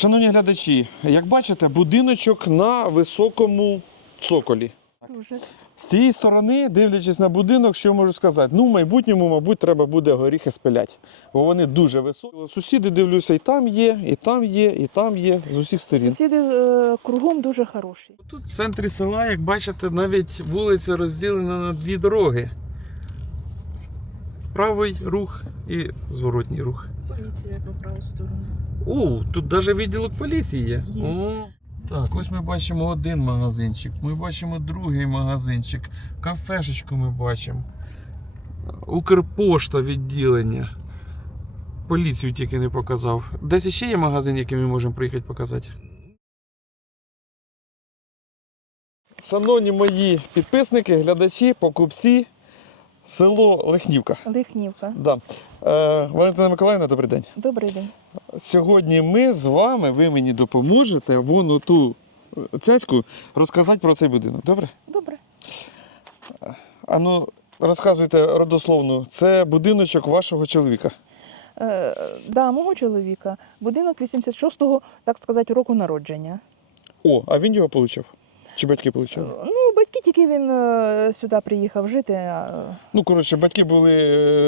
Шановні глядачі, як бачите, будиночок на високому цоколі. Дуже. З цієї сторони, дивлячись на будинок, що можу сказати? Ну, в майбутньому, мабуть, треба буде горіхи спиляти, бо вони дуже високі. Сусіди дивлюся, і там є, і там є, і там є, з усіх сторін. Сусіди е, кругом дуже хороші. Тут в центрі села, як бачите, навіть вулиця розділена на дві дороги. Правий рух і зворотній рух. Поліція по праву сторону. О, тут навіть відділок поліції є. Є. О, так, ось ми бачимо один магазинчик, ми бачимо другий магазинчик, кафешечку ми бачимо. Укрпошта відділення. Поліцію тільки не показав. Десь ще є магазин, який ми можемо приїхати показати. Шановні мої підписники, глядачі, покупці, село Лихнівка. Лихнівка. Да. Е, Валентина Миколаївна, добрий день. Добрий день. Сьогодні ми з вами, ви мені допоможете вон ту цяцьку розказати про цей будинок. Добре? Добре. А ну, розказуйте родословно, це будиночок вашого чоловіка. Е, да, мого чоловіка. Будинок 86-го, так сказати, року народження. О, а він його отримав? Чи батьки отримали? Ну, батьки тільки він е, сюди приїхав жити, а Ну, коротше, батьки були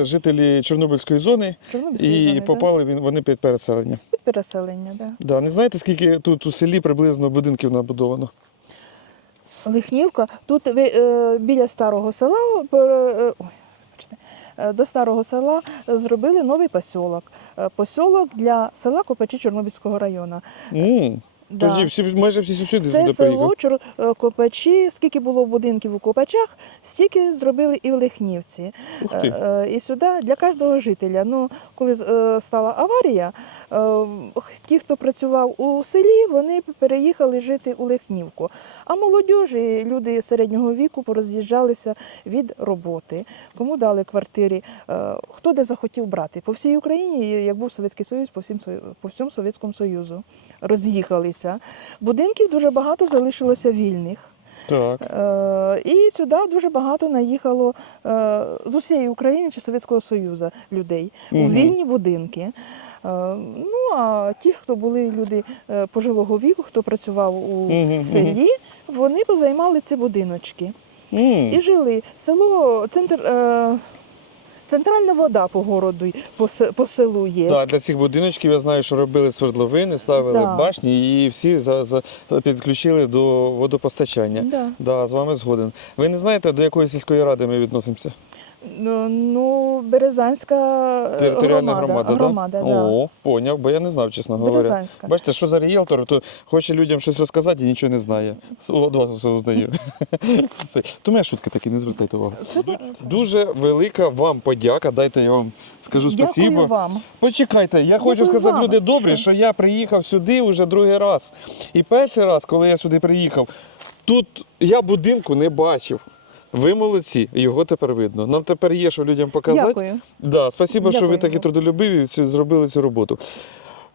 е, жителі Чорнобильської зони Чорнобильської і зони, попали він- вони під переселення. під переселення. Да. Да. Не знаєте, скільки тут у селі приблизно будинків набудовано? Лихнівка. Тут ви, е, біля старого села, пере- е, ой, е, до старого села зробили новий посілок. Е, Посілок для села Копачі Чорнобильського району. М, Да. Тоді всі, майже всі сусіди Це сюди село приїхали. Чор... е, Копачі, скільки було будинків у Копачах, стільки зробили і в Лихнівці. Ух Е, ти. е, І сюди для кожного жителя. Ну, коли е, стала аварія, е, ті, хто працював у селі, вони переїхали жити у Лихнівку. А молодіжі, люди середнього віку пороз'їжджалися від роботи. Кому дали квартири, е, хто де захотів брати. По всій Україні, як був Совєтський Союз, по, всім, Сою- по всьому Совєтському Союзу роз'їхалися. Будинків дуже багато залишилося вільних. Так. Е, І сюди дуже багато наїхало е, з усієї України чи Совєтського Союзу людей у вільні будинки. Е, Ну а ті, хто були люди е, пожилого віку, хто працював у мгм. селі, вони позаймали ці будиночки М. і жили. Село, центр. е, Центральна вода по городу, по, по селу є. Так, для цих будиночків я знаю, що робили свердловини, ставили Да. башні і всі за, за, підключили до водопостачання. Да. Да, з вами згоден. Ви не знаєте, до якої сільської ради ми відносимося? Ну, Ну, Березанська е, Територіальна громада. громада, громада да? да. О, поняв, бо я не знав, чесно говоря. Березанська. Бачите, що за ріелтор, то хоче людям щось розказати і нічого не знає. От вас все узнаю. Це, то моя шутка такі, не звертайте увагу. Дуже велика вам подяка. Дайте я вам скажу Дякую спасибо. вам. Почекайте, я хочу сказати, вам. люди добрі, що я приїхав сюди вже другий раз. І перший раз, коли я сюди приїхав, тут я будинку не бачив. Ви молодці, його тепер видно. Нам тепер є, що людям показати. Дякую. Да, спасибо, що ви такі трудолюбиві і зробили цю роботу.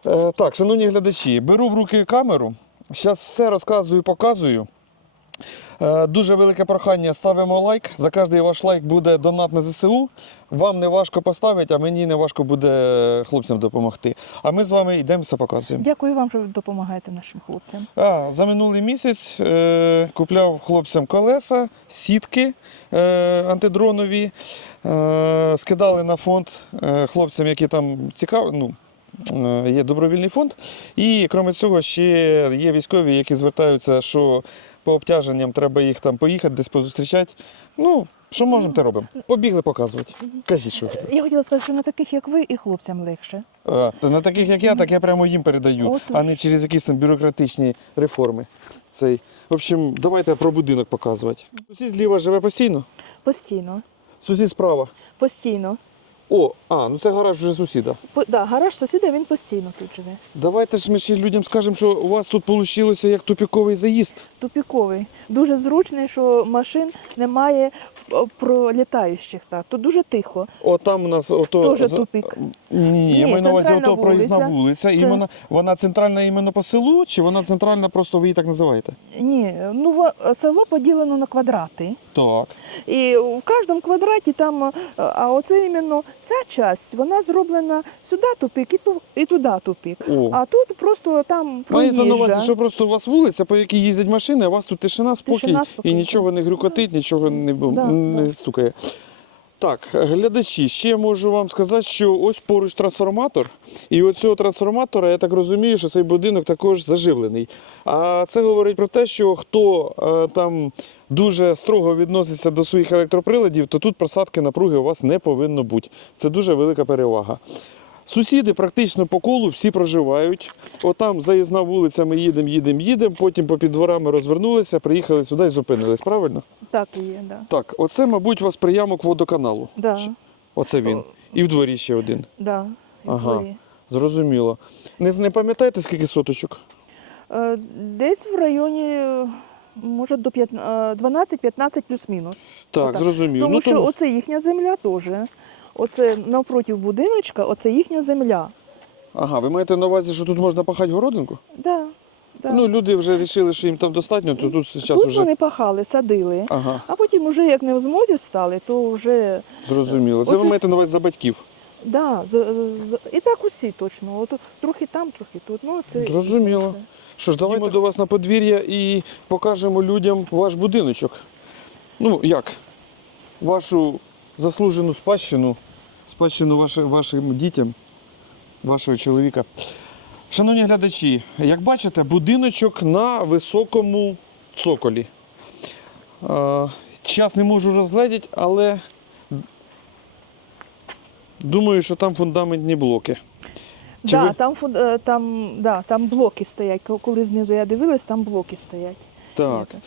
Е, так, шановні глядачі, беру в руки камеру. Зараз все розказую, показую. Е, Дуже велике прохання, ставимо лайк. За кожний ваш лайк буде донат на ЗСУ. Вам не важко поставити, а мені не важко буде хлопцям допомогти. А ми з вами йдемо все показуємо. Дякую вам, що ви допомагаєте нашим хлопцям. А, за минулий місяць е, купляв хлопцям колеса, сітки е, антидронові, е, скидали на фонд е, хлопцям, які там цікаві. Ну, е, Є добровільний фонд. І крім цього, ще є військові, які звертаються, що по обтяженням треба їх там поїхати, десь позустрічати. Ну, що можемо, те робимо. Побігли показувати. Кажіть, що хотіли. Я хотіла сказати, що на таких, як ви, і хлопцям легше. А, на таких, як я, так я прямо їм передаю, Отож. а не через якісь там бюрократичні реформи. Цей. В общем, давайте про будинок показувати. Сусід зліва живе постійно, Постійно. сусід справа. Постійно. О, а, ну це гараж вже сусіда. По, да, гараж сусіда, він постійно тут живе. Давайте ж ми ще людям скажемо, що у вас тут вийшло як тупіковий заїзд. Тупіковий. Дуже зручний, що машин немає о, пролітаючих. Так. Тут дуже тихо. О, там у нас ото. Тоже за- тупік. Ні, ні, ні, я Ні, маю на увазі центральна ото проїзна вулиця. вулиця. Це- Іменно, вона центральна іменно по селу, чи вона центральна, просто ви її так називаєте? Ні, ну во- село поділено на квадрати. Так. І в кожному квадраті там, е, а оце іменно ця часть вона зроблена сюди тупик і, ту, і туди тупик. О. А тут просто там Мається на увазі, що просто у вас вулиця, по якій їздять машини, а у вас тут тишина, спокій, Тишина, спокій, і нічого не грюкотить, нічого не, Да, не да. стукає. Так, глядачі, ще можу вам сказати, що ось поруч трансформатор, і от цього трансформатора, я так розумію, що цей будинок також заживлений. А це говорить про те, що хто е, там дуже строго відноситься до своїх електроприладів, то тут просадки напруги у вас не повинно бути. Це дуже велика перевага. Сусіди практично по колу всі проживають. Отам заїзна вулиця, ми їдемо, їдемо, їдемо. Потім по під дворами розвернулися, приїхали сюди і зупинились. Правильно? Так і є, да. Так, оце, мабуть, у вас приямок водоканалу. Да, Оце він. І в дворі ще один. да, і в Ага. дворі. Зрозуміло. Не, не пам'ятаєте, скільки соточок? Е, Десь в районі, може, до е, 12-15 плюс-мінус. Так, Отак. зрозумів. Тому ну, що оце їхня земля теж. Оце навпроти будиночка, оце їхня земля. Ага, ви маєте на увазі, що тут можна пахати городинку? Да, да. Ну, люди вже вирішили, що їм там достатньо, то тут зараз вже. вони пахали, садили. Ага, А потім, вже як не в змозі стали, то вже зрозуміло. Це ви маєте на увазі за батьків. Да, з, з, і так усі точно. От, трохи там, трохи тут. Ну, це, Зрозуміло. це. Що ж, давайте до вас на подвір'я і покажемо людям ваш будиночок. Ну, як? Вашу заслужену спадщину, спадщину ваши- вашим дітям, вашого чоловіка. Шановні глядачі, як бачите, будиночок на високому цоколі. Е, Час не можу розгледіти, але думаю, що там фундаментні блоки. Чи Да, ви- там, е, там, да, там блоки стоять. Коли знизу я дивилась, там блоки стоять. Так. Є.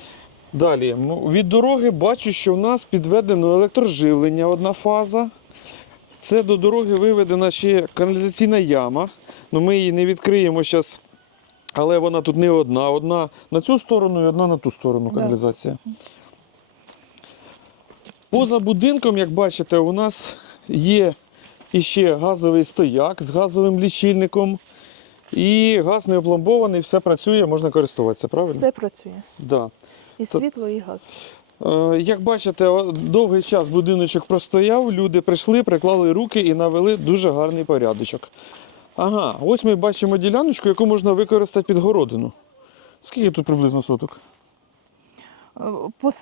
Далі, ну, від дороги бачу, що в нас підведено електроживлення одна фаза. Це до дороги виведена ще каналізаційна яма. Ну, ми її не відкриємо зараз, але вона тут не одна. Одна на цю сторону і одна на ту сторону Да. каналізація. Поза будинком, як бачите, у нас є іще газовий стояк з газовим лічильником. І газ не опломбований, все працює, можна користуватися, правильно? Все працює. Да. І То- світло, і газ. Е, Як бачите, довгий час будиночок простояв, люди прийшли, приклали руки і навели дуже гарний порядочок. Ага, ось ми бачимо діляночку, яку можна використати під городину. Скільки тут приблизно соток?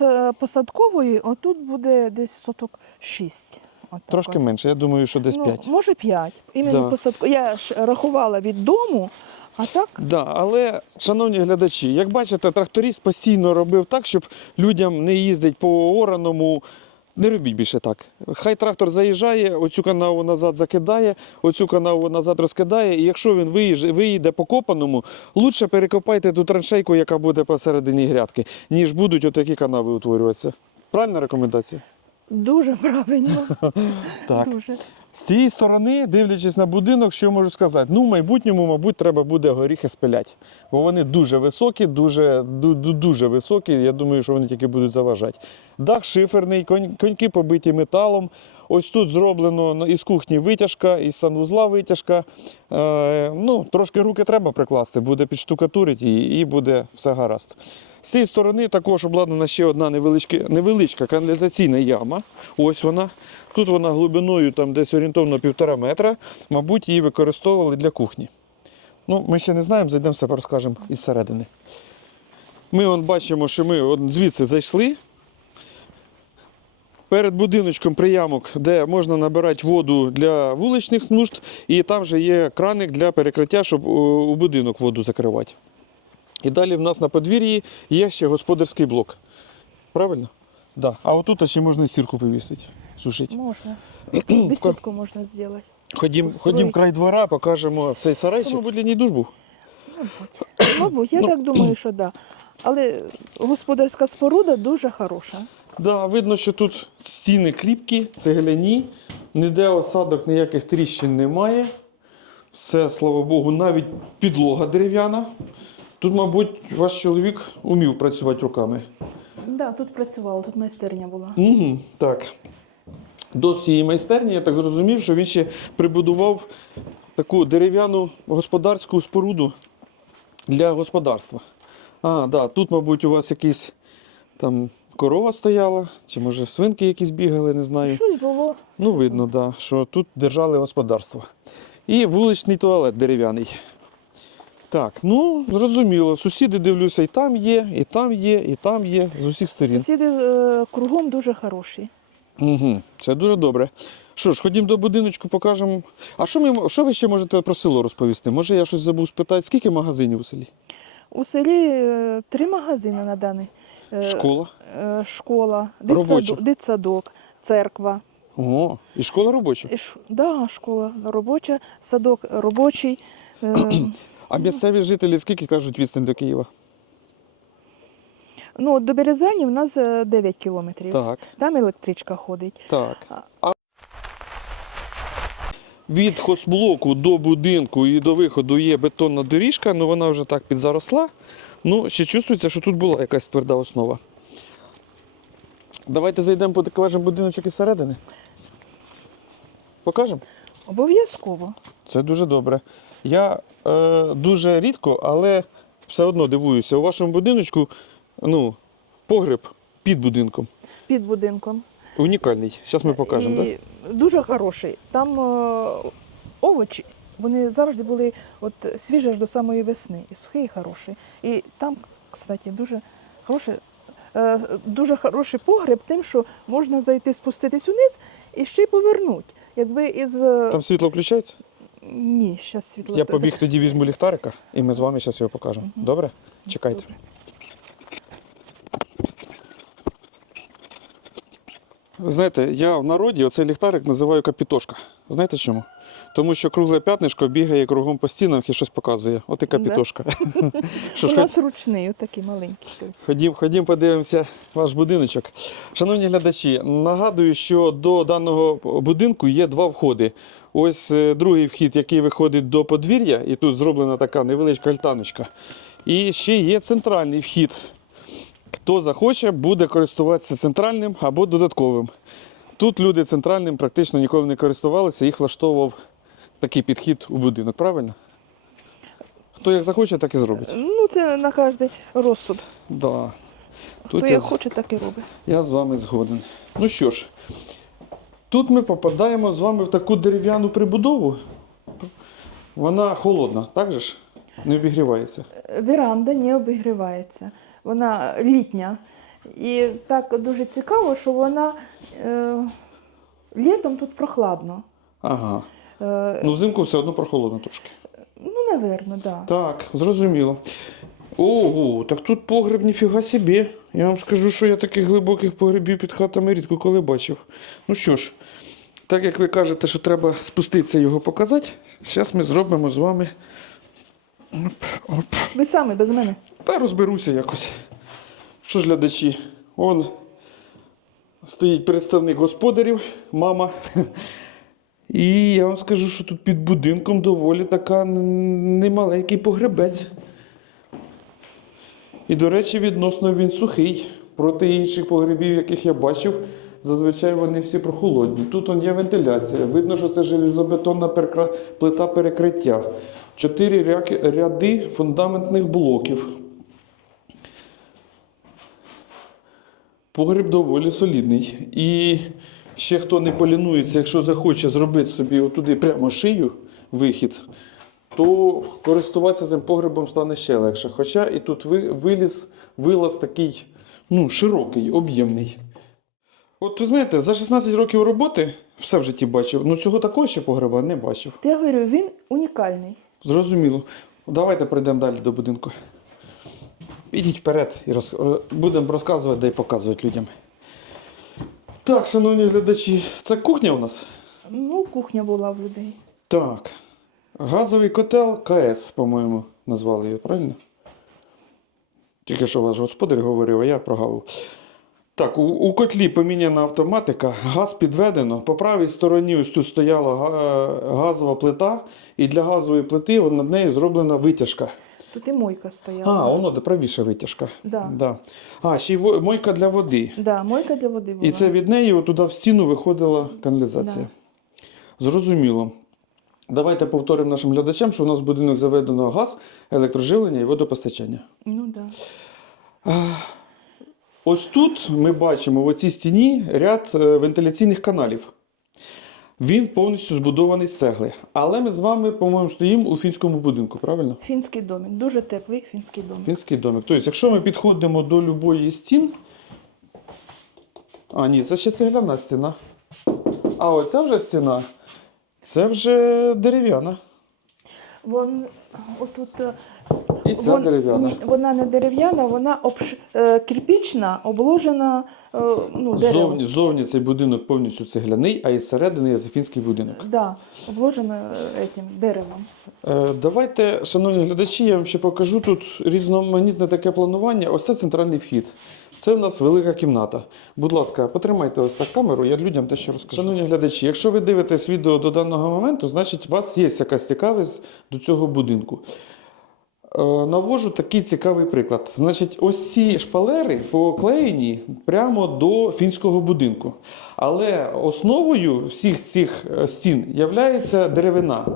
Е, Посадкової отут буде десь соток 6. Отак Трошки от. менше, я думаю, що десь ну, 5. Може 5. Іменно Да. посадко. Я ж рахувала від дому, а так Да, але, шановні глядачі, як бачите, тракторист постійно робив так, щоб людям не їздити по ораному. Не робіть більше так. Хай трактор заїжджає, оцю канаву назад закидає, оцю канаву назад розкидає. І якщо він виїжджає, виїде по копаному, лучше перекопайте ту траншейку, яка буде посередині грядки, ніж будуть отакі канави утворюватися. Правильна рекомендація? Дуже правильно. Так. Дуже. З цієї сторони, дивлячись на будинок, що можу сказати? Ну, в майбутньому, мабуть, треба буде горіхи спиляти. Бо вони дуже високі, дуже, ду- ду- дуже високі. Я думаю, що вони тільки будуть заважати. Дах шиферний, коньки побиті металом. Ось тут зроблено ну, із кухні витяжка, із санвузла витяжка. Е, ну, трошки руки треба прикласти, буде підштукатурити її і буде все гаразд. З цієї сторони також обладнана ще одна невеличка, невеличка каналізаційна яма. Ось вона. Тут вона глибиною там десь орієнтовно півтора метра. Мабуть, її використовували для кухні. Ну, ми ще не знаємо, зайдемо все розкажемо із середини. Ми от бачимо, що ми от звідси зайшли. Перед будиночком приямок, де можна набирати воду для вуличних нужд, і там же є краник для перекриття, щоб у будинок воду закривати. І далі в нас на подвір'ї є ще господарський блок. Правильно? Да. А отут ще можна і стірку повісити, сушити. Можна. Бесідку можна зробити. Ходім, ходім край двора, покажемо цей сарайчик. Це, мабуть, ліній душ був. Мабуть, я Ну, так думаю, що так. Да. Але господарська споруда дуже хороша. Да, видно, що тут стіни кріпкі, цегляні, ніде осадок, ніяких тріщин немає. Все, слава Богу, навіть підлога дерев'яна. Тут, мабуть, ваш чоловік умів працювати руками. Так, да, тут працювала, тут майстерня була. Угу, так. До цієї майстерні я так зрозумів, що він ще прибудував таку дерев'яну господарську споруду для господарства. А, да, тут, мабуть, у вас якийсь там корова стояла, чи може свинки якісь бігали, не знаю. Щось було. Ну, видно, да, що тут держали господарство. І вуличний туалет дерев'яний. Так, ну зрозуміло. Сусіди дивлюся, і там є, і там є, і там є, з усіх сторін. Сусіди е, кругом дуже хороші. Угу, це дуже добре. Що ж, ходімо до будиночку, покажемо. А що, ми, що ви ще можете про село розповісти? Може, я щось забув спитати, скільки магазинів у селі? У селі е, три магазини на даний. е, Школа. е, Школа, Робоча. дитсадок, дитсадок, церква. О, і школа робоча. І ш- да, школа робоча, садок робочий. Е, А місцеві жителі скільки кажуть відстань до Києва? Ну, до Березані в нас е, 9 кілометрів. Так, Там електричка ходить. так. А- Від хозблоку до будинку і до виходу є бетонна доріжка, але вона вже так підзаросла. Ну, ще чувствується, що тут була якась тверда основа. Давайте зайдемо, покажемо будиночок із середини. Покажемо? Обов'язково. Це дуже добре. Я е, дуже рідко, але все одно дивуюся. У вашому будиночку ну, погреб під будинком. Під будинком. Унікальний. Зараз ми покажемо, І так? Дуже хороший. Там е, овочі, вони завжди були от, свіжі аж до самої весни. І сухий, і хороший. І там, кстати, дуже хороший. е, Дуже хороший погреб, тим, що можна зайти, спуститись униз і ще й повернути. Якби із. е, Там світло включається? Ні, зараз світло. Я побіг тоді візьму ліхтарика, і ми з вами зараз його покажемо. Добре? Чекайте. Добре. Знаєте, я в народі оцей ліхтарик називаю капітошка. Знаєте чому? Тому що кругле п'ятнишко бігає кругом по стінах і щось показує. От і капітошка. У нас ручний, такий маленький. Ходім, ходім, подивимося ваш будиночок. Шановні глядачі, нагадую, що до даного будинку є два входи. Ось е, другий вхід, який виходить до подвір'я, і тут зроблена така невеличка альтаночка. І ще є центральний вхід. Хто захоче, буде користуватися центральним або додатковим. Тут люди центральним практично ніколи не користувалися, їх влаштовував такий підхід у будинок, правильно? Хто як захоче, так і зробить. Ну, це на кожний розсуд. Да. Хто я як хоче, так і робить. Я з вами згоден. Ну що ж, тут ми попадаємо з вами в таку дерев'яну прибудову. Вона холодна, так же ж? Не обігрівається. Веранда не обігрівається. Вона літня. І так дуже цікаво, що вона е, літом тут прохладно. Ага. Е, Ну, взимку все одно прохолодно трошки. ну, напевно, так. Да. Так, зрозуміло. Ого, так тут погреб ніфіга собі. Я вам скажу, що я таких глибоких погребів під хатами рідко коли бачив. Ну що ж, так як ви кажете, що треба спуститися і його показати, зараз ми зробимо з вами. Оп, оп. Ви самі без мене. Та розберуся якось. Що ж, глядачі, он стоїть представник господарів, мама. І я вам скажу, що тут під будинком доволі така немаленький погребець. І, до речі, відносно він сухий. Проти інших погребів, яких я бачив, зазвичай вони всі прохолодні. Тут он є вентиляція. Видно, що це железобетонна плита перекриття. Чотири ряди фундаментних блоків. Погріб доволі солідний. І ще хто не полінується, якщо захоче зробити собі отуди прямо шию, вихід, то користуватися цим погребом стане ще легше. Хоча і тут виліз, вилаз такий ну, широкий, об'ємний. От ви знаєте, за 16 років роботи все в житті бачив. Ну цього такого ще погреба не бачив. Я говорю, він унікальний. Зрозуміло. Давайте пройдемо далі до будинку. Ідіть вперед і роз... будемо розказувати, де й показувати людям. Так, шановні глядачі, це кухня у нас? Ну, кухня була в людей. Так. Газовий котел КС, по-моєму, назвали його, правильно? Тільки що ваш господар говорив, а я прогавив. Так, у, у котлі поміняна автоматика, газ підведено. По правій стороні ось тут стояла газова плита, і для газової плити над нею зроблена витяжка. Тут і мойка стояла. А, воно де правіша витяжка. Да. Да. А, ще й во- мойка для води. Да, мойка для води була. І це від неї туди в стіну виходила каналізація. Зрозуміло. Давайте повторимо нашим глядачам, що у нас в будинок заведено газ, електроживлення і водопостачання. Ну, да. Ось тут ми бачимо в оцій стіні ряд е, вентиляційних каналів. Він повністю збудований з цегли. Але ми з вами, по-моєму, стоїмо у фінському будинку, правильно? Фінський домик, дуже теплий фінський домик. Фінський домик. Тобто, якщо ми підходимо до любої стін. А, ні, це ще цегляна стіна. А оця вже стіна. Це вже дерев'яна. Вон отут е, І ця вон- дерев'яна. ні, вона не дерев'яна, вона обш... е, кирпічна, обложена е, ну, деревом. Зовні, зовні цей будинок повністю цегляний, а із середини є фінський будинок. Да, обложена е, этим деревом. Е, Давайте, шановні глядачі, я вам ще покажу тут різноманітне таке планування. Ось це центральний вхід. Це в нас велика кімната. Будь ласка, потримайте ось так камеру, я людям те, що розкажу. Шановні глядачі, якщо ви дивитесь відео до даного моменту, значить у вас є якась цікавість до цього будинку. Е, Навожу такий цікавий приклад. Значить, ось ці шпалери поклеєні прямо до фінського будинку. Але основою всіх цих е, стін є деревина.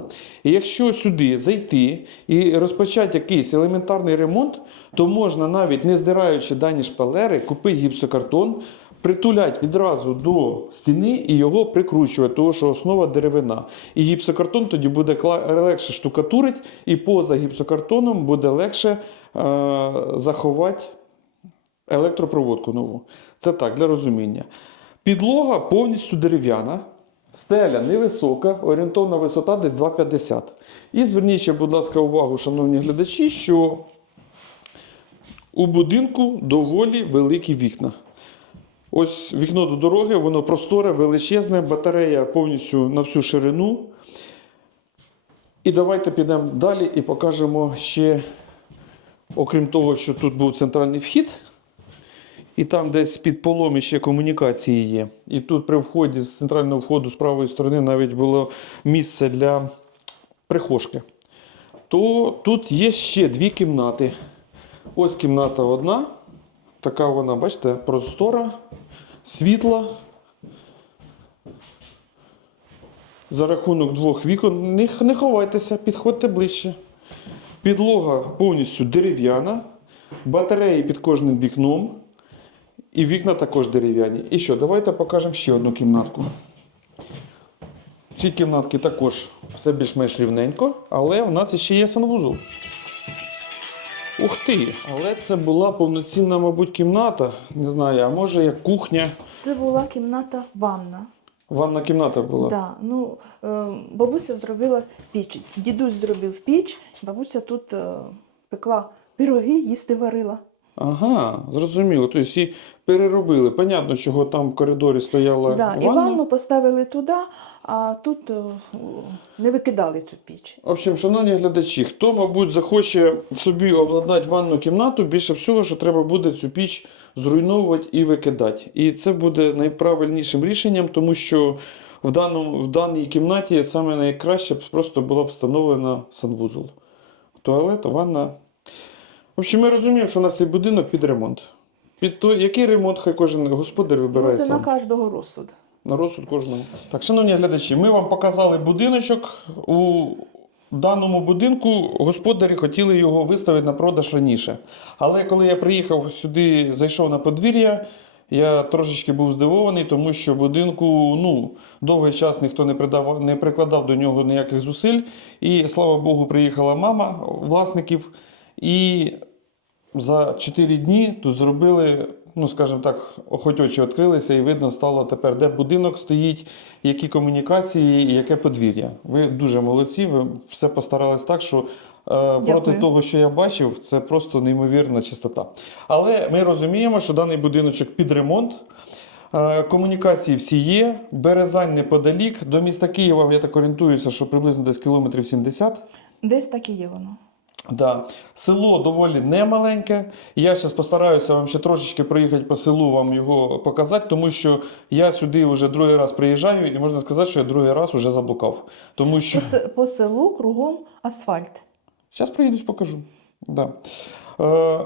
І якщо сюди зайти і розпочати якийсь елементарний ремонт, то можна навіть не здираючи дані шпалери, купити гіпсокартон, притулять відразу до стіни і його прикручувати, тому що основа деревина. І гіпсокартон тоді буде легше штукатурить, і поза гіпсокартоном буде легше е, заховати електропроводку нову. Це так, для розуміння. Підлога повністю дерев'яна. Стеля невисока, орієнтовна висота десь 2,50. І зверніть, будь ласка, увагу, шановні глядачі, що у будинку доволі великі вікна. Ось вікно до дороги, воно просторе, величезне, батарея повністю на всю ширину. І давайте підемо далі і покажемо ще, окрім того, що тут був центральний вхід, і там десь під полом ще комунікації є. І тут при вході з центрального входу з правої сторони навіть було місце для прихожки. То тут є ще дві кімнати. Ось кімната одна. Така вона, бачите, простора, світла. За рахунок двох вікон. Не, не ховайтеся, підходьте ближче. Підлога повністю дерев'яна, батареї під кожним вікном. І вікна також дерев'яні. І що, давайте покажемо ще одну кімнатку. Ці кімнатки також все більш-менш рівненько, але у нас ще є санвузол. Ух ти! Але це була повноцінна, мабуть, кімната. Не знаю, а може як кухня. Це була кімната ванна. Ванна кімната була. Да, ну, е, бабуся зробила піч. Дідусь зробив піч, бабуся тут е, пекла пироги, їсти варила. Ага, зрозуміло. Тобто і переробили. Понятно, чого там в коридорі стояла Да, і ванну поставили туди, а тут е, не викидали цю піч. В общем, шановні глядачі, хто, мабуть, захоче собі обладнати ванну кімнату, більше всього, що треба буде цю піч зруйновувати і викидати. І це буде найправильнішим рішенням, тому що в, даному, в даній кімнаті саме найкраще просто була б встановлена санвузол. Туалет, ванна. В общем, ми розуміємо, що у нас цей будинок під ремонт. Під той, який ремонт, хай кожен господар вибирає Ну, це сам. на кожного розсуд. На розсуд кожного. Так, шановні глядачі, ми вам показали будиночок. У даному будинку господарі хотіли його виставити на продаж раніше. Але коли я приїхав сюди, зайшов на подвір'я, я трошечки був здивований, тому що будинку ну, довгий час ніхто не, придавав, не прикладав до нього ніяких зусиль. І слава Богу, приїхала мама власників. І за 4 дні тут зробили, ну скажімо так, хоч очі відкрилися, і видно стало тепер, де будинок стоїть, які комунікації і яке подвір'я. Ви дуже молодці, ви все постарались так, що е, проти Дякую. того, що я бачив, це просто неймовірна чистота. Але ми розуміємо, що даний будиночок під ремонт. Е, Комунікації всі є, березань неподалік. До міста Києва, я так орієнтуюся, що приблизно десь кілометрів 70. Десь так і є воно. Да. Село доволі немаленьке. Я зараз постараюся вам ще трошечки проїхати по селу, вам його показати, тому що я сюди вже другий раз приїжджаю, і можна сказати, що я другий раз вже заблукав. Тому що По, по селу кругом асфальт. зараз приїдусь, покажу. Да. Е,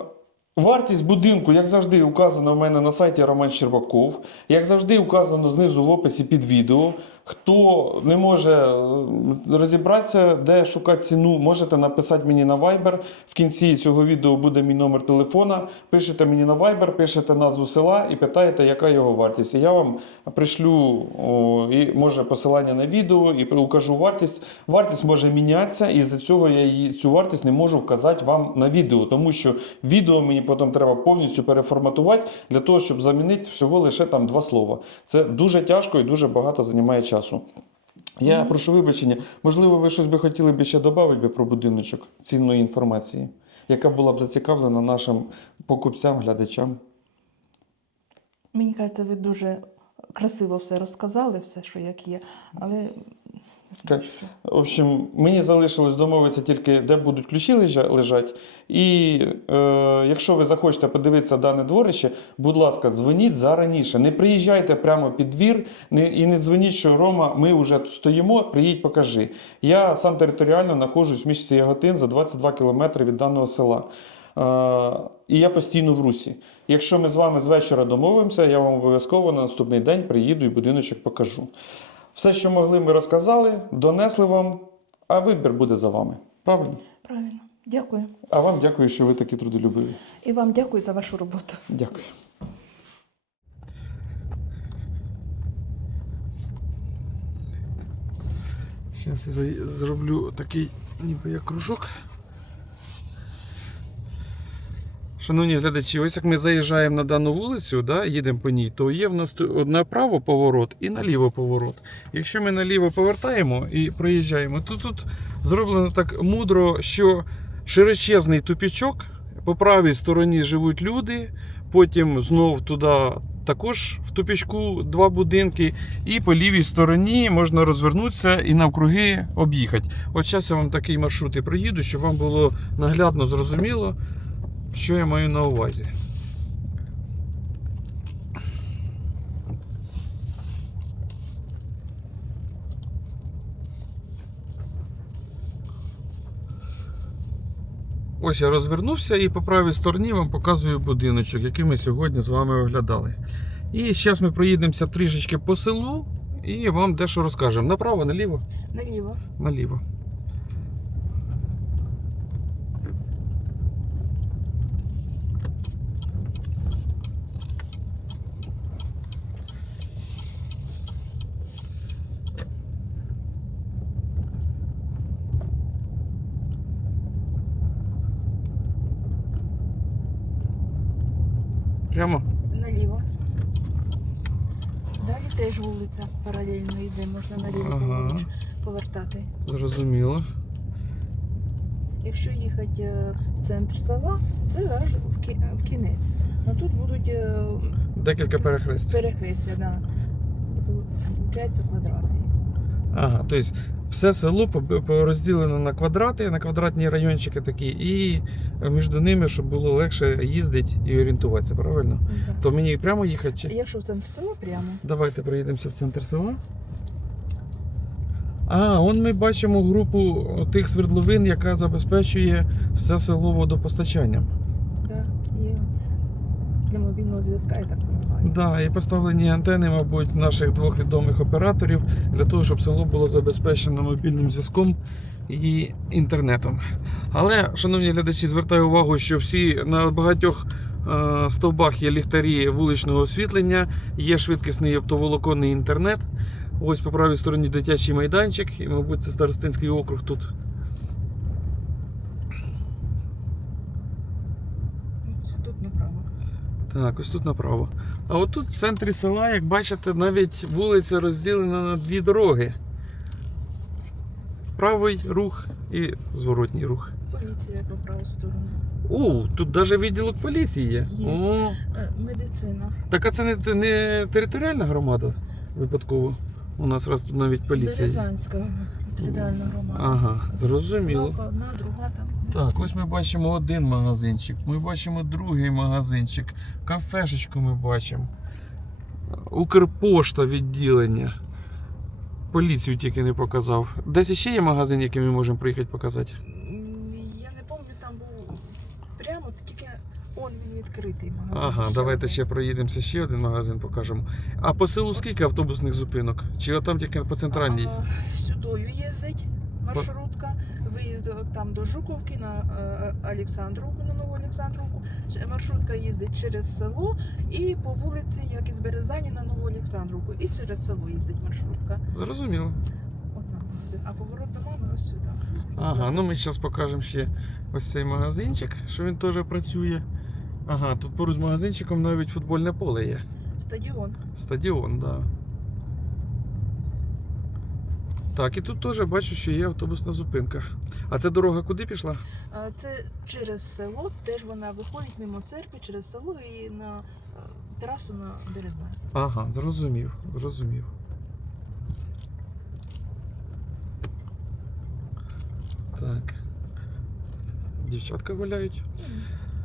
Вартість будинку, як завжди, указана у мене на сайті Роман Щербаков. Як завжди, указано знизу в описі під відео. Хто не може е, розібратися, де шукати ціну, можете написати мені на Viber. В кінці цього відео буде мій номер телефона. Пишете мені на Viber, пишете назву села і питаєте, яка його вартість. І я вам пришлю о, і може посилання на відео і укажу вартість. Вартість може мінятися, і з цього я її цю вартість не можу вказати вам на відео, тому що відео мені потім треба повністю переформатувати для того, щоб замінити всього лише там два слова. Це дуже тяжко і дуже багато займає часу. Я прошу вибачення, можливо, ви щось би хотіли б ще додати про будиночок цінної інформації, яка була б зацікавлена нашим покупцям, глядачам. Мені кажеться, ви дуже красиво все розказали, все, що як є, але Так. В общем, мені залишилось домовитися тільки, де будуть ключі лежа- лежать. І е, якщо ви захочете подивитися дане дворище, будь ласка, дзвоніть зараніше. Не приїжджайте прямо під двір не, і не дзвоніть, що Рома, ми вже стоїмо, приїдь, покажи. Я сам територіально знаходжусь в місті Яготин за 22 кілометри від даного села. Е, і я постійно в русі. Якщо ми з вами з вечора домовимося, я вам обов'язково на наступний день приїду і будиночок покажу. Все, що могли, ми розказали, донесли вам, а вибір буде за вами. Правильно? Правильно. Дякую. А вам дякую, що ви такі трудолюбиві. І вам дякую за вашу роботу. Дякую. Зараз я зроблю такий ніби як кружок. Шановні глядачі, ось як ми заїжджаємо на дану вулицю, да, їдемо по ній, то є в нас направо поворот і наліво поворот. Якщо ми наліво повертаємо і проїжджаємо, то тут зроблено так мудро, що широчезний тупічок, по правій стороні живуть люди, потім знов туди також в тупічку два будинки, і по лівій стороні можна розвернутися і навкруги об'їхати. От зараз я вам такий маршрут і проїду, щоб вам було наглядно зрозуміло, що я маю на увазі. Ось я розвернувся і по правій стороні вам показую будиночок, який ми сьогодні з вами оглядали. І зараз ми проїдемося трішечки по селу і вам дещо розкажемо. Направо, наліво? Наліво. Наліво. Прямо? Наліво. Далі теж вулиця паралельно йде, можна наліво Ага. праворуч повертати. Зрозуміло. Якщо їхати е, в центр села, це аж в, кі... в кінець. Ну тут будуть е, Декілька перехрестів. перехрестя, да. Получаються квадрати. Ага, тобто все село розділено на квадрати, на квадратні райончики такі, і між ними, щоб було легше їздити і орієнтуватися, правильно? Да. То мені прямо їхати? Чи? Якщо в центр села прямо, Давайте приїдемося в центр села. А, он ми бачимо групу тих свердловин, яка забезпечує все село водопостачанням. да, і для мобільного зв'язку, я так розумію. Да, і поставлені антени, мабуть, наших двох відомих операторів для того, щоб село було забезпечено мобільним зв'язком і інтернетом. Але, шановні глядачі, звертаю увагу, що всі на багатьох е, стовбах є ліхтарі вуличного освітлення, є швидкісний оптоволоконний інтернет. Ось по правій стороні дитячий майданчик, і, мабуть, це старостинський округ тут. Це тут направо. Так, ось тут направо. А от тут в центрі села, як бачите, навіть вулиця розділена на дві дороги. Правий рух і зворотній рух. Поліція по праву сторону. О, тут навіть відділок поліції є. Є. О, Е, Медицина. так а це не, не територіальна громада випадково. У нас раз тут навіть поліція. громада. Ага, зрозуміло. Одна, одна, друга там. Так, ось ми бачимо один магазинчик, ми бачимо другий магазинчик, кафешечку ми бачимо. Укрпошта відділення. Поліцію тільки не показав. Десь ще є магазин, який ми можемо приїхати показати. Он він відкритий магазин. Ага, давайте ще проїдемося, ще один магазин покажемо. А по селу скільки автобусних зупинок? Чи отам тільки по центральній? А, Сюдою їздить маршрутка, виїзд там до Жуковки на е, Олександровку, на Нову Олександровку. Маршрутка їздить через село і по вулиці, як із Березані на Нову Олександровку. І через село їздить маршрутка. Зрозуміло. А поворот до мами ось сюди. Ага, ну ми зараз покажемо ще ось цей магазинчик, що він теж працює. Ага, тут поруч з магазинчиком навіть футбольне поле є. Стадіон. Стадіон, так. Да. Так, і тут теж бачу, що є автобусна зупинка. А це дорога куди пішла? Це через село, теж вона виходить мимо церкви, через село і на е, трасу на Березані. Ага, зрозумів, зрозумів. Так. Дівчатка гуляють.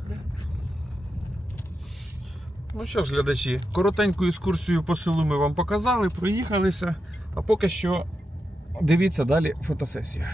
Да. Ну що ж, глядачі, коротеньку екскурсію по селу ми вам показали, проїхалися. А поки що дивіться далі фотосесію.